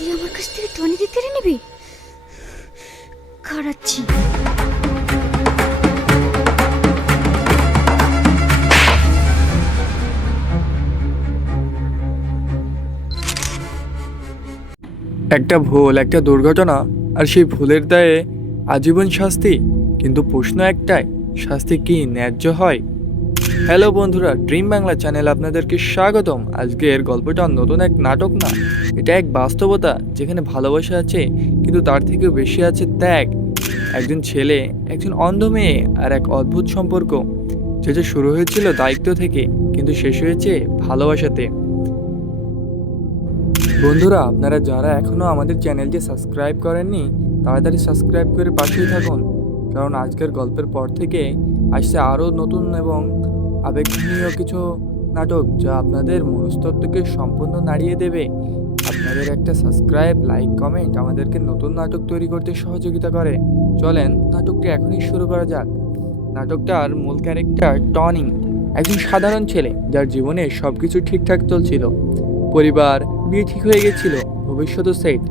তুই আমার কাছ থেকে টনিকে কেড়ে নিবি? খাড়াচ্ছি। একটা ভুল, একটা দুর্ঘটনা, আর সেই ভুলের দায়ে আজীবন শাস্তি। কিন্তু প্রশ্ন একটাই, শাস্তি কি ন্যায্য হয়? হ্যালো বন্ধুরা, ড্রিম বাংলা চ্যানেল আপনাদেরকে স্বাগতম। আজকের গল্পটা নতুন এক নাটক না, এটা এক বাস্তবতা যেখানে ভালোবাসা আছে, কিন্তু তার থেকেও বেশি আছে ত্যাগ। একজন ছেলে, একজন অন্ধ মেয়ে, আর এক অদ্ভুত সম্পর্ক যেটা শুরু হয়েছিল দায়িত্ব থেকে, কিন্তু শেষ হয়েছে ভালোবাসাতে। বন্ধুরা, আপনারা যারা এখনও আমাদের চ্যানেলটি সাবস্ক্রাইব করেননি, তাড়াতাড়ি সাবস্ক্রাইব করে পাশেই থাকুন, কারণ আজকের গল্পের পর থেকে আসছে আরও নতুন এবং আবেগনীয় কিছু নাটক, যা আপনাদের মনস্তত্ত্বকে সম্পূর্ণ নাড়িয়ে দেবে। আপনাদের একটা সাবস্ক্রাইব, লাইক, কমেন্ট আমাদেরকে নতুন নাটক তৈরি করতে সহযোগিতা করে। চলেন নাটকটি এখনই শুরু করা যাক। নাটকটার মূল ক্যারেক্টার টনি, একজন সাধারণ ছেলে যার জীবনে সব কিছু ঠিকঠাক চলছিল। পরিবার, বিয়ে ঠিক হয়ে গেছিল, ভবিষ্যৎও সেট।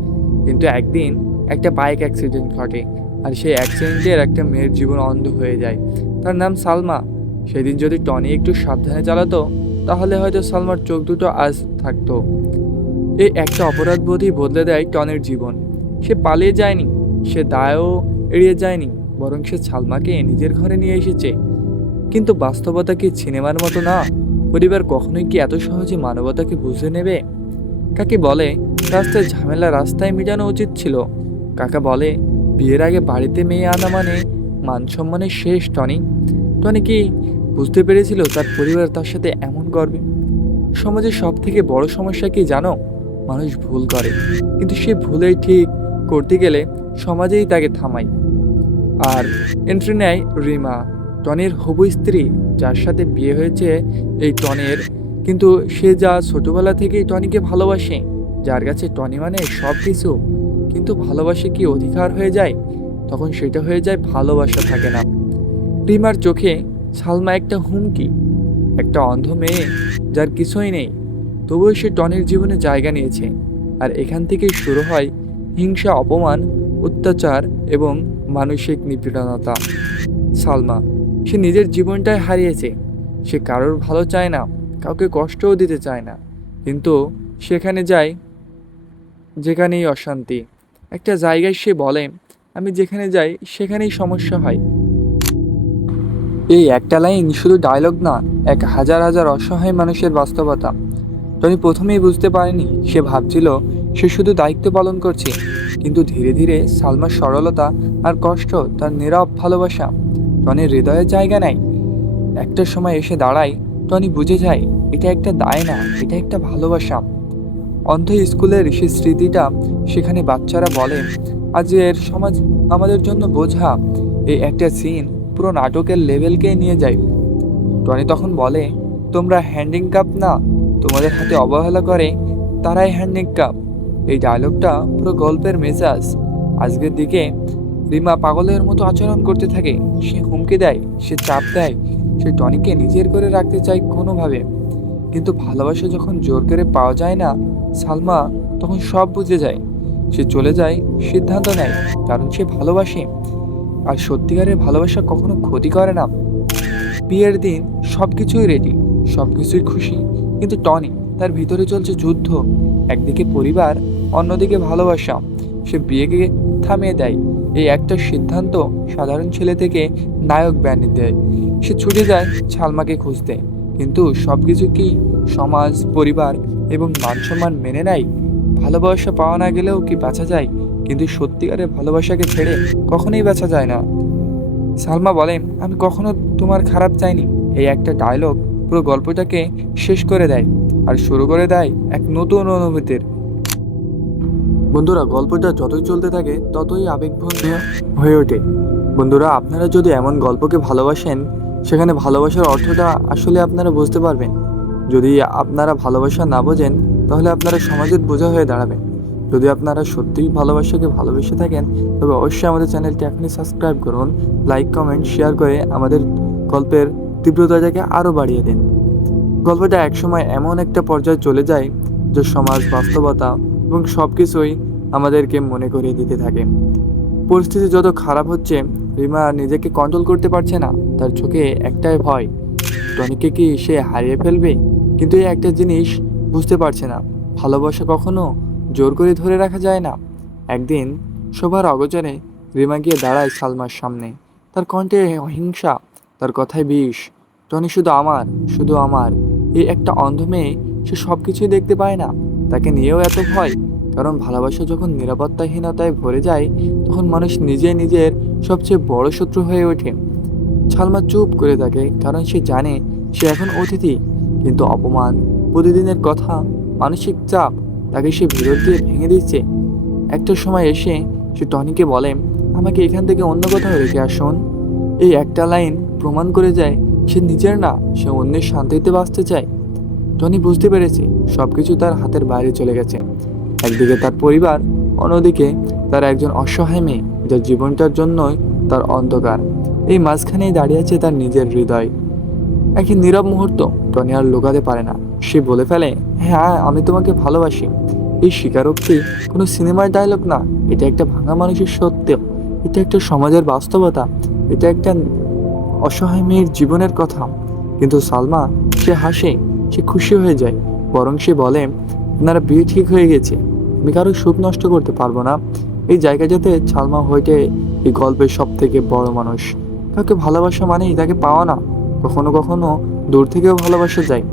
কিন্তু একদিন একটা বাইক অ্যাক্সিডেন্ট ঘটে, আর সেই অ্যাক্সিডেন্টের একটা মেয়ের জীবন অন্ধ হয়ে যায়। তার নাম সালমা। সেদিন যদি টনি একটু সাবধানে চালাতো, তাহলে হয়তো সালমার চোখ দুটো আজ থাকতো। এই একটা অপরাধবোধই বদলে দেয় টনির জীবন। সে পালিয়ে যায়নি, সে দায়ও এড়িয়ে যায়নি, বরং সে সালমাকে নিজের ঘরে নিয়ে এসেছে। কিন্তু বাস্তবতা কি সিনেমার মতো না? পরিবার কখনোই কি এত সহজে মানবতাকে বুঝে নেবে? কাকে বলে রাস্তায় ঝামেলা রাস্তায় মেটানো উচিত ছিল, কাকা বলে বিয়ের আগে বাড়িতে মেয়ে আনা মানে মান সম্মানের শেষ। টনি কি বুঝতে পেরেছিল তার পরিবার তার সাথে এমন করবে? সমাজের সব থেকে বড় সমস্যা কি জানো? মানুষ ভুল করে, কিন্তু সে ভুলেই ঠিক করতে গেলে সমাজেই তাকে থামায়। আর এন্ট্রি নেয় রিমা, টনির হবু স্ত্রী, যার সাথে বিয়ে হয়েছে এই টনির। কিন্তু সে যা ছোটবেলা থেকেই টনিকে ভালোবাসে, যার কাছে টনি মানে সব কিছু। কিন্তু ভালোবাসে কি অধিকার হয়ে যায়? তখন সেটা হয়ে যায় ভালোবাসা থাকে না। রিমার চোখে সালমা একটা হুমকি, একটা অন্ধ মেয়ে যার কিছুই নেই, তবুও সে টনির জীবনে জায়গা নিয়েছে। আর এখান থেকেই শুরু হয় হিংসা, অপমান, অত্যাচার এবং মানসিক নিপীড়নতা। সালমা, সে নিজের জীবনটাই হারিয়েছে। সে কারোর ভালো চায় না, কাউকে কষ্টও দিতে চায় না, কিন্তু সেখানে যায় যেখানেই অশান্তি। একটা জায়গায় সে বলে, আমি যেখানে যাই সেখানেই সমস্যা হয়। এই একটা লাইন শুধু ডায়লগ না, এক হাজার হাজার অসহায় মানুষের বাস্তবতা। টনি প্রথমেই বুঝতে পারেনি, সে ভাবছিল সে শুধু দায়িত্ব পালন করছে, কিন্তু ধীরে ধীরে সালমার সরলতা আর কষ্ট, তার নীরব ভালোবাসা টনির হৃদয়ে জায়গা নেয়। একটা সময় এসে দাঁড়ায়, টনি বুঝে যায় এটা একটা দায় না, এটা একটা ভালোবাসা। অন্ধ স্কুলের সে স্মৃতিটা, সেখানে বাচ্চারা বলে আজের সমাজ আমাদের জন্য বোঝা। এই একটা সিন পুরো নাটকের লেভেলকে নিয়ে যায়। টনি তখন বলে, তোমরা হ্যান্ডিক্যাপ না, তোমাদের হাতে অবহেলা করে তারাই হ্যান্ডিক্যাপ। এই ডায়লগটা পুরো গল্পের মেজাজ। আজকের দিকে রিমা পাগলের মতো আচরণ করতে থাকে। সে হুমকি দেয়, সে চাপ দেয়, সে টনিকে নিজের করে রাখতে চায় কোনোভাবে। কিন্তু ভালোবাসা যখন জোর করে পাওয়া যায় না, সালমা তখন সব বুঝে যায়। সে চলে যায়, সিদ্ধান্ত নেয়, কারণ সে ভালোবাসে। আর সত্যিকারের ভালোবাসা কখনো ক্ষতি করে না। বিয়ের দিন সবকিছুই রেডি, সবকিছুই খুশি, কিন্তু টনি, তার ভিতরে চলছে যুদ্ধ। একদিকে পরিবার, অন্যদিকে ভালোবাসা। সে বিয়েকে থামিয়ে দেয়। এই একটা সিদ্ধান্ত সাধারণ ছেলে থেকে নায়ক বানিয়ে দেয়। সে ছুটে যায় সালমাকে খুঁজতে, কিন্তু সবকিছু কি সমাজ, পরিবার এবং মান সম্মান মেনে নেয়? ভালোবাসা পাওয়া না গেলেও কি বাঁচা যায়? কিন্তু সত্যিকারের ভালোবাসাকে ছেড়ে কখনোই বাঁচা যায় না। সালমা বলেন, আমি কখনো তোমার খারাপ চাইনি। এই একটা ডায়লগ পুরো গল্পটাকে শেষ করে দেয়, আর শুরু করে দেয় এক নতুন অনুভূতির। বন্ধুরা, গল্পটা যতই চলতে থাকে ততই আবেগঘন হয়ে ওঠে। বন্ধুরা, আপনারা যদি এমন গল্পকে ভালোবাসেন, সেখানে ভালোবাসার অর্থটা আসলে আপনারা বুঝতে পারবেন। যদি আপনারা ভালোবাসা না বোঝেন, তাহলে আপনারা সমাজের বোঝা হয়ে দাঁড়াবেন। যদি আপনারা সত্যিই ভালোবাসাকে ভালোবেসে থাকেন, তবে অবশ্যই আমাদের চ্যানেলটি এখনই সাবস্ক্রাইব করুন, লাইক, কমেন্ট, শেয়ার করে আমাদের গল্পের তীব্রতাটাকে আরও বাড়িয়ে দিন। গল্পটা একসময় এমন একটা পর্যায়ে চলে যায় যে সমাজ, বাস্তবতা এবং সব কিছুই আমাদেরকে মনে করিয়ে দিতে থাকে। পরিস্থিতি যত খারাপ হচ্ছে, রিমা নিজেকে কন্ট্রোল করতে পারছে না। তার চোখে একটাই ভয়, টনিকে কি সে হারিয়ে ফেলবে। কিন্তু এই একটা জিনিস বুঝতে পারছে না, ভালোবাসা কখনো জোর করে ধরে রাখা যায় না। একদিন সবার অগোচরে রিমা গিয়ে দাঁড়ায় সালমার সামনে। তার কণ্ঠে অহিংসা, তার কথায় বিষ। টনি শুধু আমার, শুধু আমার। এই একটা অন্ধ মেয়ে, সে সব কিছুই দেখতে পায় না। তাকে নিয়েও এত ভয়, কারণ ভালোবাসা যখন নিরাপত্তাহীনতায় ভরে যায়, তখন মানুষ নিজে নিজের সবচেয়ে বড় শত্রু হয়ে ওঠে। সালমা চুপ করে থাকে, কারণ সে জানে সে এখন অতিথি। কিন্তু অপমান, প্রতিদিনের কথা, মানসিক চাপ তাকে সে ভিতর দিয়ে ভেঙে দিচ্ছে। একটা সময় এসে সে টনিকে বলে, আমাকে এখান থেকে অন্য কোথাও রেখে আসুন। এই একটা লাইন প্রমাণ করে যায় সে নিজের না, সে অন্যের শান্তিতে বাঁচতে চায়। টনি বুঝতে পেরেছে সবকিছু তার হাতের বাইরে চলে গেছে। একদিকে তার পরিবার, অন্যদিকে তার একজন অসহায় মেয়ে, যার জীবনটার জন্যই তার অন্ধকার। এই মাঝখানেই দাঁড়িয়ে আছে তার নিজের হৃদয়। একই নীরব মুহূর্ত টনি আর লুকাতে পারে না। সে বলে ফেলে, হ্যাঁ আমি তোমাকে ভালোবাসি। এই স্বীকারোক্তি কোনো সিনেমার ডায়লগ না, এটা একটা ভাঙা মানুষের সত্য। এটা একটা সমাজের বাস্তবতা। এটা একটা অসহায় মেয়ের জীবনের কথা। কিন্তু সালমা, সে হাসে, সে খুশি হয়ে যায়। বরং সে বলে, আপনারা বিয়ে ঠিক হয়ে গেছে, আমি কারো সুখ নষ্ট করতে পারবো না। এই জায়গাটাতে সালমা হইতে এই গল্পের সব থেকে বড় মানুষ। কাউকে ভালোবাসা মানেই তাকে পাওয়া না, কখনো কখনো দূর থেকেও ভালোবাসা যায়।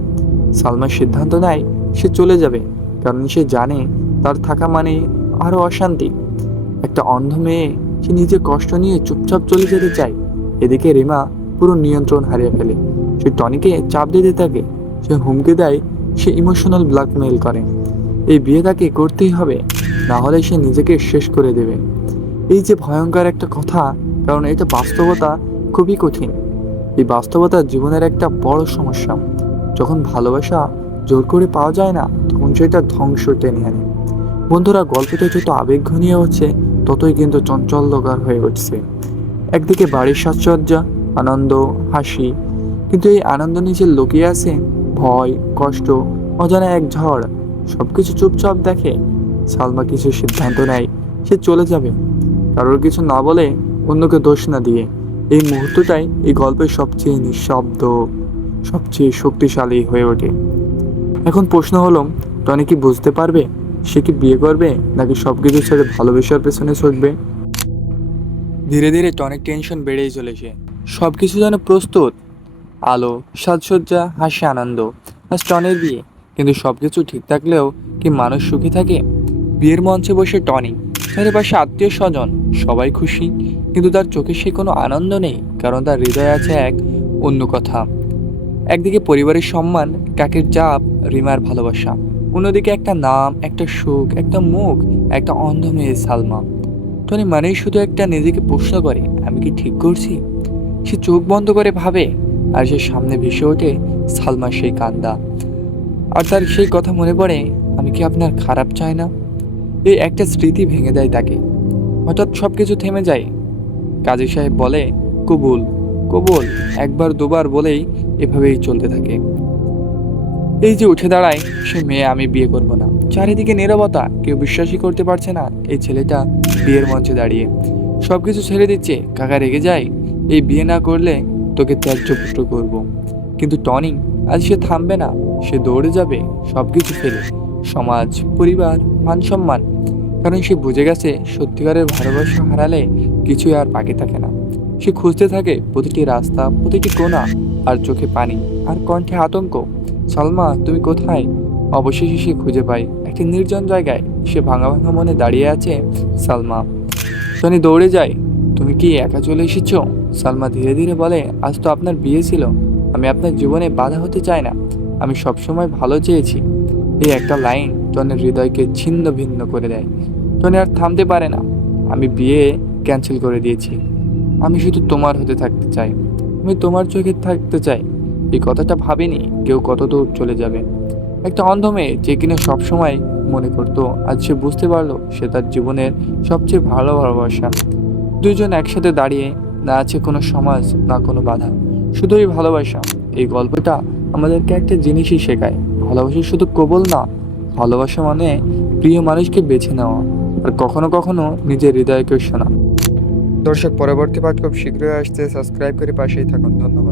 সালমার সিদ্ধান্ত নেয় সে চলে যাবে, কারণ সে জানে তার থাকা মানে আরো অশান্তি। একটা অন্ধ মেয়ে, সে নিজে কষ্ট নিয়ে চুপচাপ চলে যেতে চায়। এদিকে রিমা পুরো নিয়ন্ত্রণ হারিয়ে ফেলে। সে টনিকে চাপ দিতে থাকে, সে হুমকি দেয়, সে ইমোশনাল ব্ল্যাকমেইল করে। এই বিয়ে তাকে করতেই হবে, না হলে সে নিজেকে শেষ করে দেবে। এই যে ভয়ঙ্কর একটা কথা, কারণ এটা বাস্তবতা খুবই কঠিন। এই বাস্তবতা জীবনের একটা বড় সমস্যা। যখন ভালোবাসা জোর করে পাওয়া যায় না, তখন সেটা ধ্বংস টেনে আনে। বন্ধুরা, গল্পটা যত আবেগঘনীয় হচ্ছে, ততই কিন্তু চঞ্চলকার হয়ে উঠছে। একদিকে বাড়ির সাজসজ্জা, আনন্দ, হাসি, কিন্তু এই আনন্দ নিচে লুকিয়ে আছে ভয়, কষ্ট, অজানা এক ঝড়। সবকিছু চুপচাপ দেখে। সালমা কিছু সিদ্ধান্ত নেয়, সে চলে যাবে, কারোর কিছু না বলে, অন্যকে দোষ না দিয়ে। এই মুহূর্তটাই এই গল্পের সবচেয়ে নিঃশব্দ, সবচেয়ে শক্তিশালী হয়ে ওঠে। এখন প্রশ্ন হলো, টনি কি বুঝতে পারবে? সে কি বিয়ে করবে, নাকি সবকিছু ছেড়ে ভালোবাসার পেছনে ছুটবে? ধীরে ধীরে টনিক টেনশন বেড়েই চলেছে। সবকিছু যেন প্রস্তুত, আলো, সাজসজ্জা, হাসি, আনন্দ, আজ টনির বিয়ে। কিন্তু সবকিছু ঠিক থাকলেও কি মানুষ সুখী থাকে? বিয়ের মঞ্চে বসে টনি, চারিপাশে আত্মীয় স্বজন, সবাই খুশি, কিন্তু তার চোখে সে কোনো আনন্দ নেই, কারণ তার হৃদয়ে আছে এক অন্য কথা। একদিকে পরিবারের সম্মান, কাকের চাপ, রিমার ভালোবাসা, অন্যদিকে একটা নাম, একটা সুখ, একটা মুখ, একটা অন্ধ মেয়ে সালমা। টনি মানেই শুধু একটা নিজেকে প্রশ্ন করে, আমি কি ঠিক করছি? সে চোখ বন্ধ করে ভাবে, আর সে সামনে ভেসে ওঠে সালমার সেই কান্দা। আর তার সেই কথা মনে পড়ে, আমি কি আপনার খারাপ চাই না। এই একটা স্মৃতি ভেঙে দেয় তাকে। হঠাৎ সবকিছু থেমে যায়। কাজী সাহেব বলে, কবুল, কবুল, একবার দুবার বলেই এভাবেই চলতে থাকে। এই যে উঠে দাঁড়ায় সে মেয়ে, আমি বিয়ে করব না। চারিদিকে নীরবতা, কেউ বিশ্বাসই করতে পারছে না এই ছেলেটা বিয়ের মঞ্চে দাঁড়িয়ে সবকিছু ছেড়ে দিচ্ছে। কাকা রেগে যায়, এই বিয়ে না করলে তোকে ত্যায্য পুত্র করব। কিন্তু টনি আজ সে থামবে না, সে দৌড়ে যাবে সবকিছু ফেলে, সমাজ, পরিবার, মান সম্মান। কারণ সে বুঝে গেছে সত্যিকারের ভালোবাসা হারালে কিছুই আর বাকি থাকে না। সে খুঁজতে থাকে প্রতিটি রাস্তা, প্রতিটি কোণা, আর চোখে পানি, আর কণ্ঠে আতঙ্ক। সালমা, তুমি কোথায়? অবশেষে সে খুঁজে পায় একটি নির্জন জায়গায়। সে ভাঙা ভাঙা মনে দাঁড়িয়ে আছে সালমা। টনি দৌড়ে যায়, তুমি কি একা চলে এসেছো? সালমা ধীরে ধীরে বলে, আজ তো আপনার বিয়ে ছিল, আমি আপনার জীবনে বাধা হতে চাই না, আমি সবসময় ভালো চেয়েছি। এই একটা লাইন টনির হৃদয়কে ছিন্ন ভিন্ন করে দেয়। টনি আর থামতে পারে না। আমি বিয়ে ক্যান্সেল করে দিয়েছি, আমি শুধু তোমার হতে থাকতে চাই, আমি তোমার চোখে থাকতে চাই। এই কথাটা ভাবিনি কেউ কত দূর চলে যাবে। একটা অন্ধ মেয়ে যে কিনা সবসময় মনে করতো, আজ সে বুঝতে পারলো সে তার জীবনের সবচেয়ে ভালো ভালোবাসা। দুইজন একসাথে দাঁড়িয়ে, না আছে কোনো সমাজ, না কোনো বাধা, শুধুই ভালোবাসা। এই গল্পটা আমাদেরকে একটা জিনিসই শেখায়, ভালোবাসা শুধু কবল না, ভালোবাসা মানে প্রিয় মানুষকে বেছে নেওয়া, আর কখনো কখনো নিজের হৃদয়কেও শোনা। দর্শক, পরবর্তী পাঠ খুব শীঘ্রই আসছে, সাবস্ক্রাইব করে পাশেই থাকুন। ধন্যবাদ।